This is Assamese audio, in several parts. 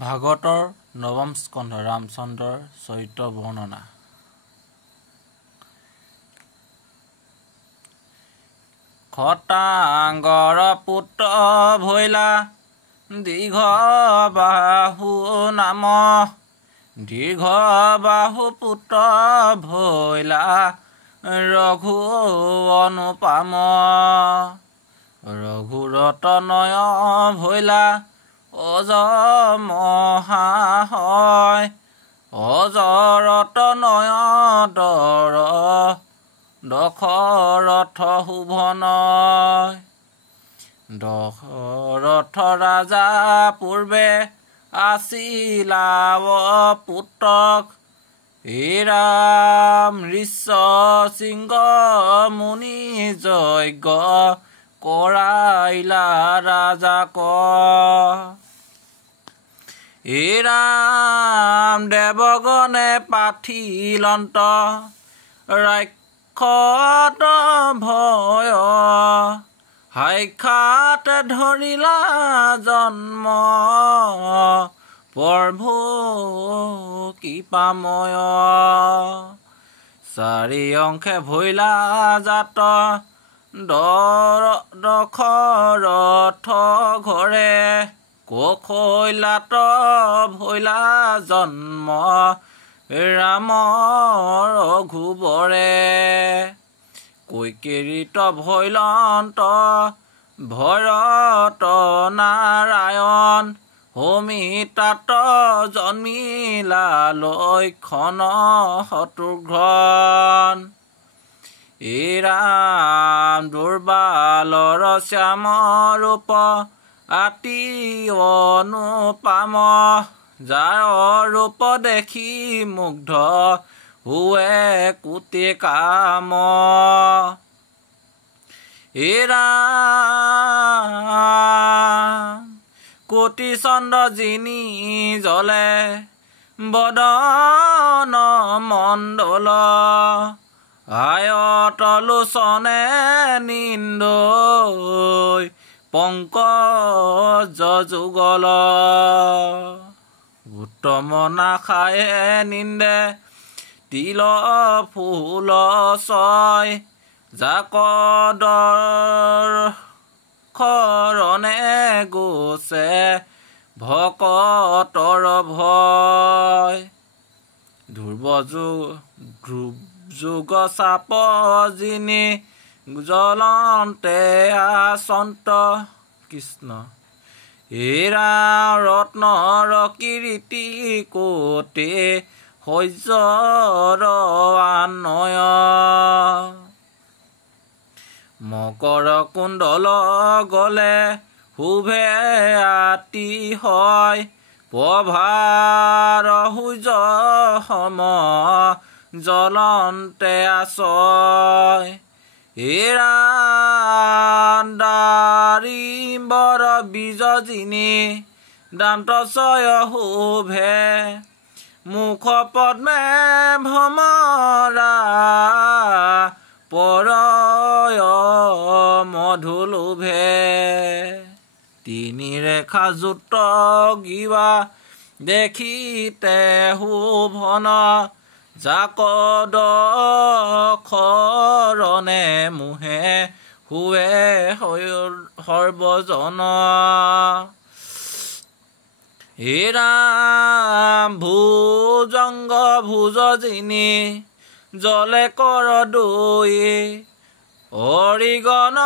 ভাগৱতৰ নৱম স্কন্ধ ৰামচন্দ্ৰৰ চৰিত্ৰ বৰ্ণনা। খটাঙ্গৰ পুত্ৰ ভৈলা দীৰ্ঘ বাহু নাম দীৰ্ঘ বাহু পুত্ৰ ভৈলা ৰঘু অনুপাম ৰঘুৰতনয় ভৈলা অজ মহাহয় অজৰতনয় দৰ দশৰথ শোভন দশৰথ ৰাজা পূৰ্বে আছিলা পুত্ৰক ৰাম ঋষ সিংহ মুনি যজ্ঞ কৰাইলা ৰাজাক ৰাম দেৱগণে পাঠিলন্ত ৰাক্ষত ভয় সাক্ষাৎ ধৰিলা জন্ম প্ৰভু কৃপাময় চাৰি অংশে ভৈলা জাত দশৰথ ঘৰে কৌশল্যাত ভৈলা জন্ম ৰাম ৰঘুবৰে কৈকেয়ীত ভৈলন্ত ভৰত নাৰায়ণ সমিতাত জন্মিলা লক্ষণ শত্ৰুঘ্ন ৰাম দুৰ্বালৰ শ্যাম ৰূপ আতি অনুপাম যাৰ ৰূপ দেখি মুগ্ধ হুৱে কোটি কাম ৰাম কোটি চন্দ্ৰ জিনি জলে বদন মণ্ডল আয়ত লোচনে নিন্দৈ পংকজ যুগল উত্তম নাখায়ে নিন্দে তিল ফুল ছয় জাকদৰ খৰণে গোছে ভকতৰ ভয় ধ্ৰুৱ চাপ জিনি জ্বলন্তে আচন্ত কৃষ্ণ ৰত্নৰ কীৰ্তি কোটি সহ্যৰ আনয় মকৰ কুণ্ডল গলে শুভে আতি হয় প্ৰভাৰ সূৰ্য সম জ্বলন্তে আচয় দাৰিম্বৰ বীজ জিনি দান্তছয় শুভে মুখ পদ্মে ভ্ৰমৰা পৰয় মধুলোভে তিনি ৰেখা যুত গিবা দেখিতে শোভন জাকদ খৰণে মোহে হুৱে সৰ্বজন ৰাম ভুজংগ ভুজ জিনি জলে কৰ দুই অৰিগণ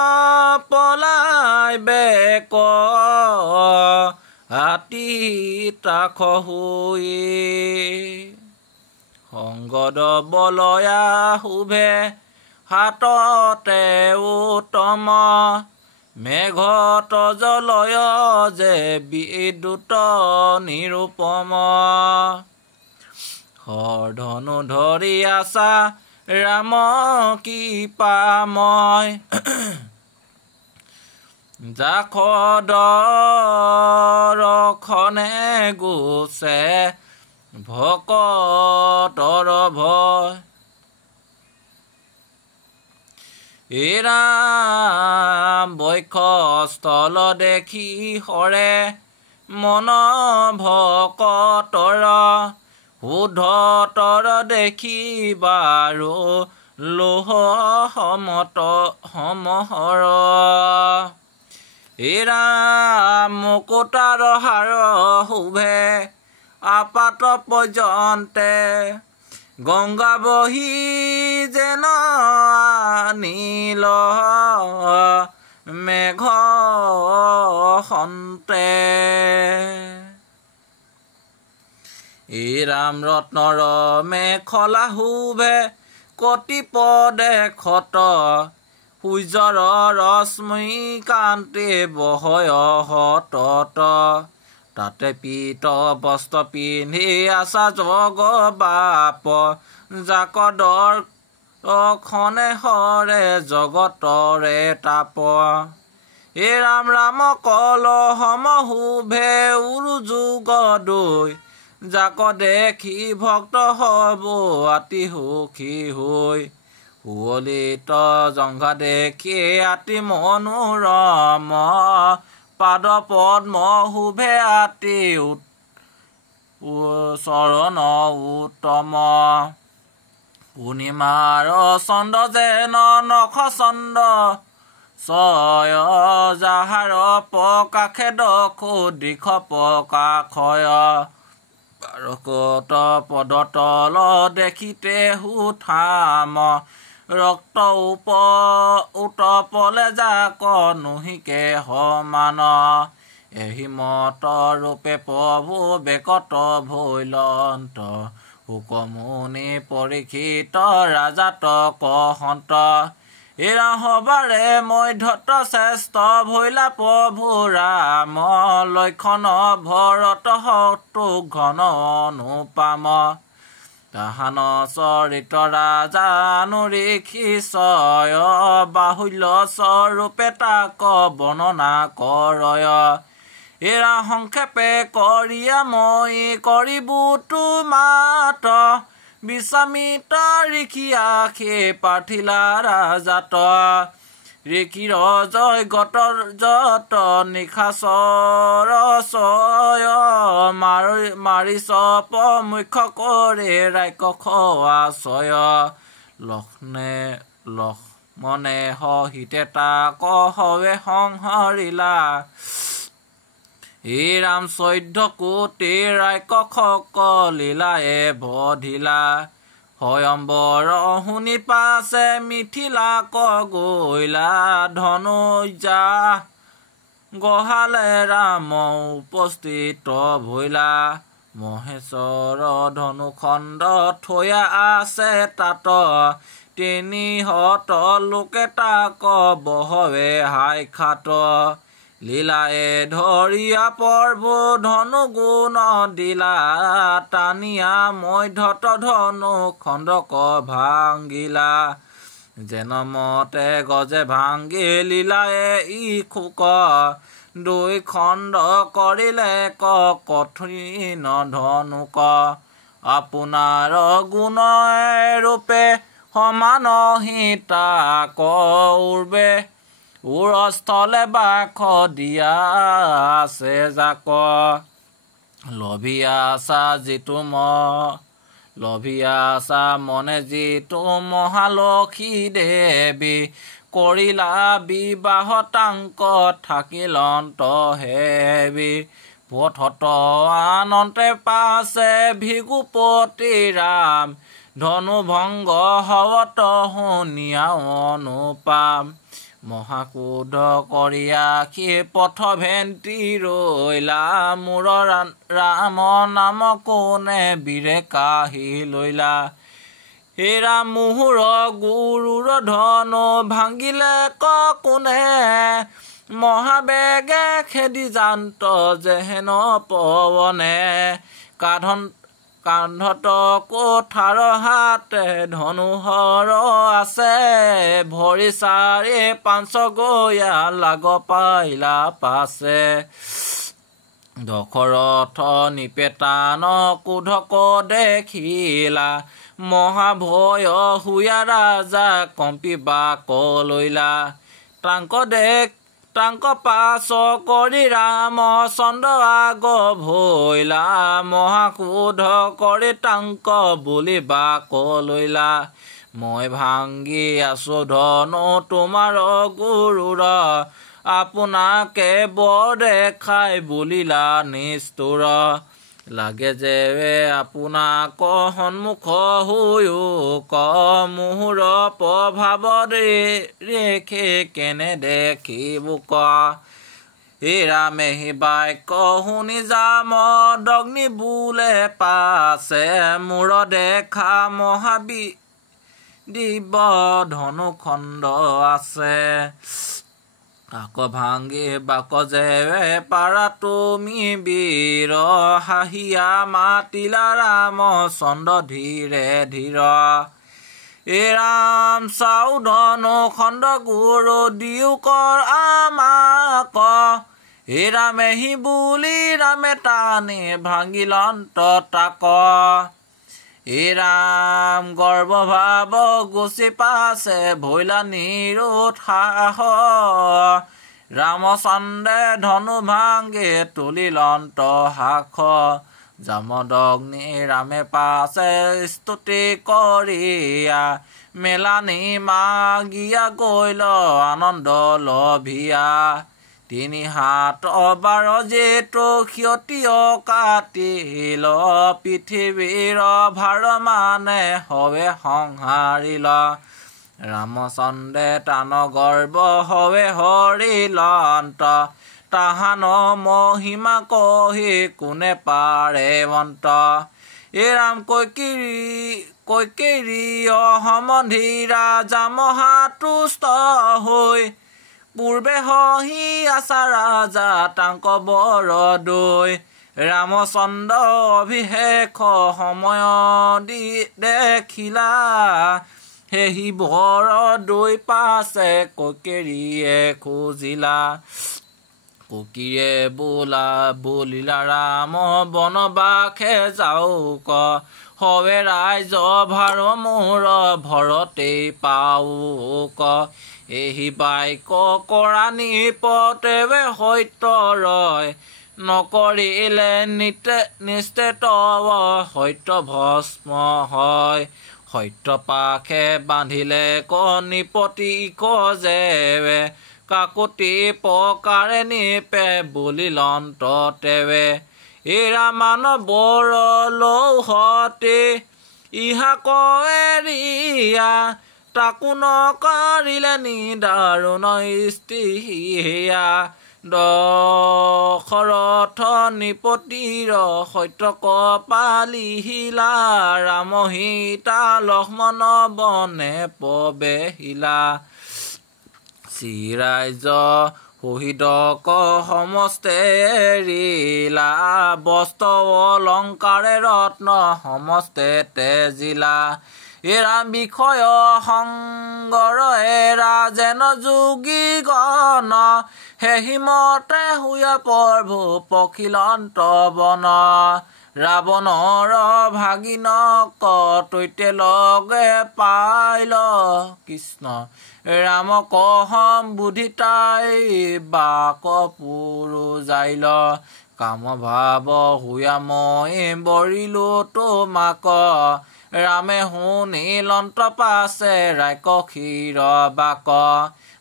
পলাই বেক হাতী তাখ শুই সংগদ বলয়া শুভে হাততে উত্তম মেঘত জলয় যে বিদ্যুত নিৰুপম ধনু ধৰি আছা ৰাম কৃপাময় জাখদৰখনে গোছে ভকতৰ ভয় ৰাম বক্ষস্থল দেখি হৰে মন ভকতৰ শুদ্ধতৰ দেখিবাৰো লোহ সমত সমহৰ এৰা মুকুতাৰ হাৰ শুভে আপাত পৰ্যন্তে গংগা বহি যেন নীল মেঘ সন্তে এই ৰাম ৰত্নৰ মেখলা শুভে কটিপদে ক্ষত সূৰ্যৰ ৰশ্মি কান্তি বহয় হতত তাতে পীত বস্ত্ৰ পিন্ধি আছা জগ বাপ জাকদৰ খনে হৰে জগতৰে তাপ এ ৰাম ৰাম কল সম শুভে উৰু যুগ দৈ যাক দেখি ভক্ত হব আতি সুখী হৈ শুৱলিত জংঘা দেখি আতি মনোৰম পাদ পদ্ম শুভে আতি চৰণ উত্তম পূৰ্ণিমাৰ চন্দ্ৰ যেন নখ চন্দ্ৰ ছয় যাহাৰ প্ৰকাশে দখো দিশ প্ৰকাশয় বাৰকত পদতল দেখিতে সুঠাম ৰক্ত উতপলে যাক নুহিকে সমান এহিমত ৰূপে প্ৰভু বেকত ভৈলন্ত হুকমুনি পৰীক্ষিত ৰাজাত কহন্ত এৰা হবাৰে মধ্যত শ্ৰেষ্ঠ ভৈলা প্ৰভু ৰাম লক্ষণ ভৰত শত্ৰু ঘন অনুপাম তাহান চৰিত ৰাজানুৰীক্ষিছয় বাহুল্য স্বৰূপে তাক বৰ্ণনা কৰয় এৰা সংক্ষেপে কৰিয়া মই কৰিবুতো মাত বিশ্বামিত ঋষি আশে পাঠিলা ৰাজাত ঋষিৰ জয়গতৰ যত নিশাচৰ ছয় মাৰি চপ মুখ্য কৰে ৰাক্ষস আশ্ৰয় লক্ষ্মণে সহিতে তাক হৱে সংহৰিলা এই ৰাম 14 কোটি ৰাক্ষসক লীলায়ে বধিলা স্বয়ম্বৰ শুনি পাছে মিথিলাক গৈলা ধনুজা গহালে ৰাম উপস্থিত ভৈলা মহেশ্বৰ ধনুখণ্ড থৈয়া আছে তাত তিনিহত লোকে তাক বহৱে হাই খাত লীলায়ে ধৰিয়া প্ৰভু ধনু গুণ দিলা টানিয়া মধ্যত ধনু খণ্ডক ভাংগিলা যেনমতে গজে ভাংগি লীলায়ে ইখুক দুই খণ্ড কৰিলে কঠিন ধনুক আপোনাৰ গুণ ৰূপে সমান হিতাক উৰ্বে উৰস্থলে বাস দিয়া আছে যাক লভিয়াছা মনে যিটো মহালক্ষী দেৱী কৰিলা বিবাহ তাংক থাকিলন্ত হেবি পথত আনন্তে পাছে ভিগুপতি ৰাম ধনু ভংগ হৱত শুনিয়া অনুপাম মহাকুধ কৰিয়া সি পথ ভেন্তি ৰৈলা মোৰ ৰাম নাম কোনে বীৰে কাহি লৈলা হেৰা মুহুৰ গুৰুৰ ধনু ভাঙিলে কোনে মহাবেগে খেদি জান্ত যেহেন পৱনে কান্ধত কোঠাৰ হাতে ধনুহৰ আছে ভৰি 4-5 গয়া লাগ পাইলা পাছে দশৰথ নিপেতান কুধক দেখিলা মহাভয় হুয়া ৰাজা কম্পিবা কলৈলা তাংক পাছ কৰি ৰামচন্দ্ৰ আগ ভৈলা মহাক্ৰোধ কৰি তাংক বুলিবা কলৈলা মই ভাংগি আছো ধনো তোমাৰ গুৰুৰ আপোনাকে বৰ দেখাই বুলিলা নিষ্ঠুৰ লাগে যে আপোনাক সন্মুখ হৈও ক মোহৰ প্ৰভাৱ ৰেখে কেনে দেখিব ক ৰামে বাক্য শুনি যাম দগ্নি বোলে পাছে মূৰ দেখা মহাবী দিব ধনুখণ্ড আছে আক ভাংগি বাক যে পাৰা তুমি বীৰ হাঁহিয়া মাতিলা ৰামচন্দ্ৰ ধীৰে ধীৰ ৰাম চাও ধনুখণ্ড গুৰু দিও কৰ আমাক ৰামে হি বুলি ৰামে টানি ভাঙিলন্ত তাক ৰাম গৰ্বভাৱ গুচি পাছে ভৈলা নিৰুৎসাহ ৰামচন্দ্ৰে ধনু ভাঙি তুলিলন্ত শাখ জামদগ্নি ৰামে পাছে স্তুতি কৰিয়া মেলানি মাগিয়া গৈল আনন্দ লভিয়া তিনি হাত বাৰ যেটো ক্ষতিয় কাটিল পৃথিৱীৰ ভাৰ মানে হৱে সংহাৰিল ৰামচন্দ্ৰে টান গৰ্ব হৱে হৰিলন্ত তাহান মহিমা কহি কোনে পাৰে বন্ত ৰাম কৈকেয়ীৰ সম্বন্ধী ৰাজা মহাতুষ্ট হৈ পূৰ্বে হহি আছা ৰাজা তাংক বৰ দৈ ৰামচন্দ্ৰ অভিষেক সময় দি দেখিলা সেহি বৰ দৈ পাছে কৈকেয়ীয়ে খুজিলা কুকিয়ে বুলিলা ৰাম বনবাসে যাওক হৱে ৰাইজ ভাৰ মোৰ ভৰতেই পাওক এহি বাক্য কৰা নিপতেৱে সত্য ৰয় নকৰিলে নিষ্টেত সত্য ভস্ম হয় সত্য পাশে বান্ধিলে নিপতি যেৱে কাকুতি পকাৰে নিপে বুলিলন্ত তেৱে ৰামান বৰ লৌহতে ইহা কৰিয়া তাকো নকৰিলে নিদাৰুণ স্ত্ৰীয়া দশৰথ নিপতিৰ সত্য কপালিহিলা ৰাম সীতা লক্ষ্মণ বনে পবেহিলা শ্ৰীৰাইজ শহীদক সমস্তে এৰিলা বস্ত্ৰ অলংকাৰে ৰত্ন সমস্তে তেজিলা ৰাম বিষয় সংগৰ যেন যোগী গণ সেহিমতে শুয়া প্ৰভু পখিলন্ত বন ৰাৱণৰ ভাগিনক তৈতে লগে পাইল কৃষ্ণ ৰামক বুদ্ধি তাই বাক পুৰু যাইল কাম ভাৱ শুয়া মই বৰিলো তোমাক ৰামে শুনিলন্ত পাছে ৰাইক ক্ষীৰ বাক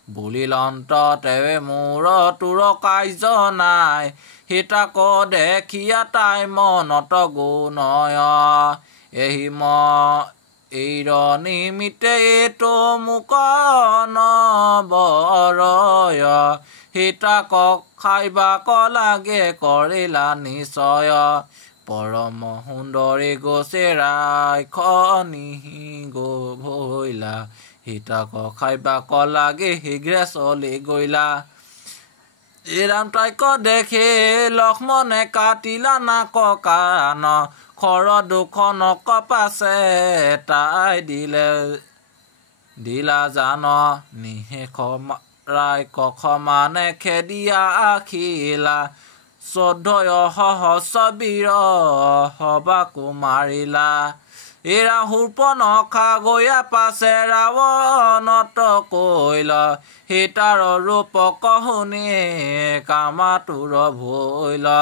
বুলিলন্ত তেৱে মোৰ তোৰ কাৰ্য নাই সীতাক দেখিয়া তাই মনত গুণয় এহি এইৰ নিমিত্তে এইটো মোক নবৰয় সীতাক খাইবাক লাগে কৰিলা নিশ্চয় পৰম সুন্দৰী গোচে ৰাইখনি গো ভৈলা সীতাক খাইবাক লাগে শীঘ্ৰে চলি গৈলা ৰাম তাইক দেখি লক্ষ্মণে কাটিলা নাক কাণ খৰ দুখনক পাছে তাই দিলা জান নিশেষ ৰাইক সমানে খেদিয়া আখিলা 14 সহস্ৰ বীৰ সবাকো মাৰিলা এৰা শূৰ্পণখা গৈয়া পাছে ৰাৱণত কৈলা সীতাৰ ৰূপক শুনি কামাতুৰ ভৈলা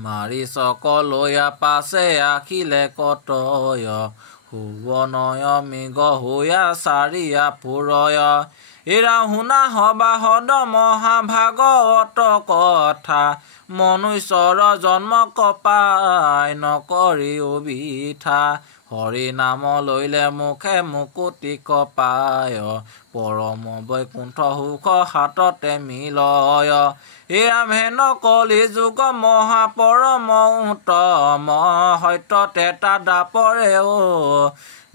মাৰিছক লৈয়া পাছে আখিলে কতয় সুৱনয় মৃগ হৈয়া চাৰিয়া ফুৰয় এৰা শুনা হবা সদ মহাভাগৱত কথা মনুষ্যৰ জন্ম কপাই নকৰি অবিঠা হৰি নাম লৈলে মুখে মুকুতি কপায় পৰম বৈকুণ্ঠ সুখ হাততে মিলয় এয়া ভেন কলি যুগ মহাপৰম উত্তম সত্য তেতা দাপৰে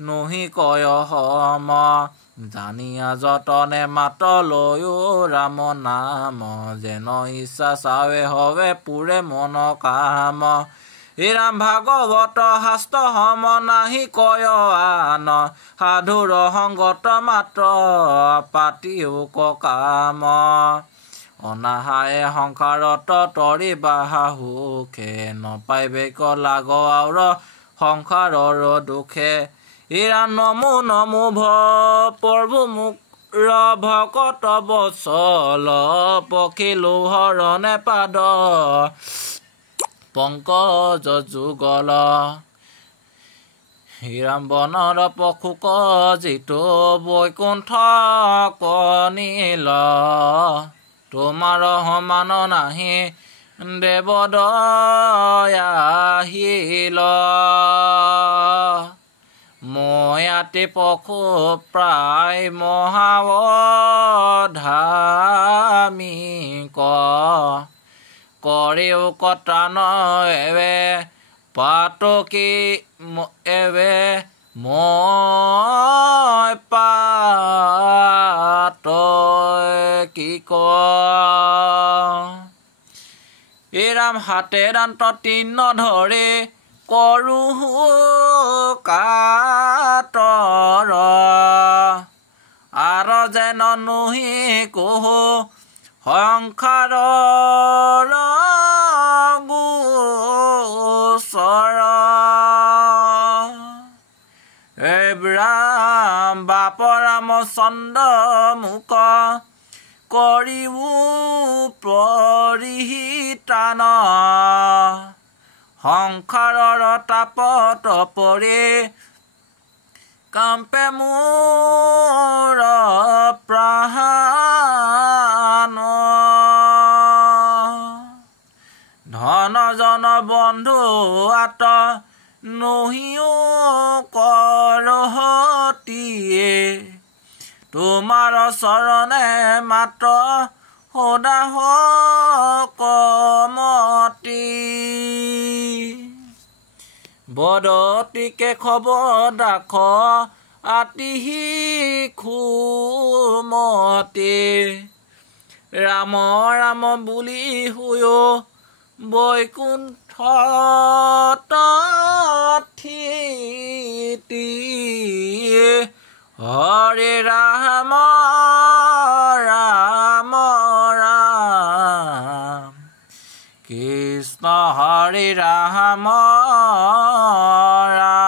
নহি কয় সম জানিয়া যতনে মাত লৈও ৰাম নাম যেন ইচ্ছা চাৱে হৱে পুৰে মন কাম ৰাম ভাগৱত শাস্ত্ৰ সম নাহি কয় আন সাধুৰ সংগত মাত্ৰ পাতিও কাম অনাহাৰে সংসাৰত তৰিবা সুখে নপাইবে লাগ আউৰ সংসাৰৰ দুখে ৰাম নমো নমো প্ৰভু মোক ভকত বৎসল পখিলো হৰণে পাদ পংকজ যুগল ৰাম বনৰ পশুক যিটো বৈকুণ্ঠ কনিল তোমাৰ সমান নাহি দেৱদয়াহিল ময়াতি পশু প্ৰায় মহাৱধামিক কৰিও কটান এবে পাতকি এবে মই পাত কি ৰাম হাতে দান্ত তিন্ন ধৰি কৰো কাতৰ আৰ যেন নুহি কহো সংসাৰৰ গোচৰ ৰাম বাপ ৰামচন্দ্ৰ মুক কৰিও পৰিহিতান সংসাৰৰ তাপত পৰি কাম্পে মোৰ প্ৰাণ ধন জন বন্ধু আত নহিও কৰহতিয়ে তোমাৰ চৰণে মাত্ৰ সদা কমতি বদতিকে খবদাখ আতিহি খুমতি ৰাম ৰাম বুলি হৈও বৈকুণ্ঠত থিতি হৰে ৰাম ৰাম ৰাম কৃষ্ণ হৰি ৰাম ৰাম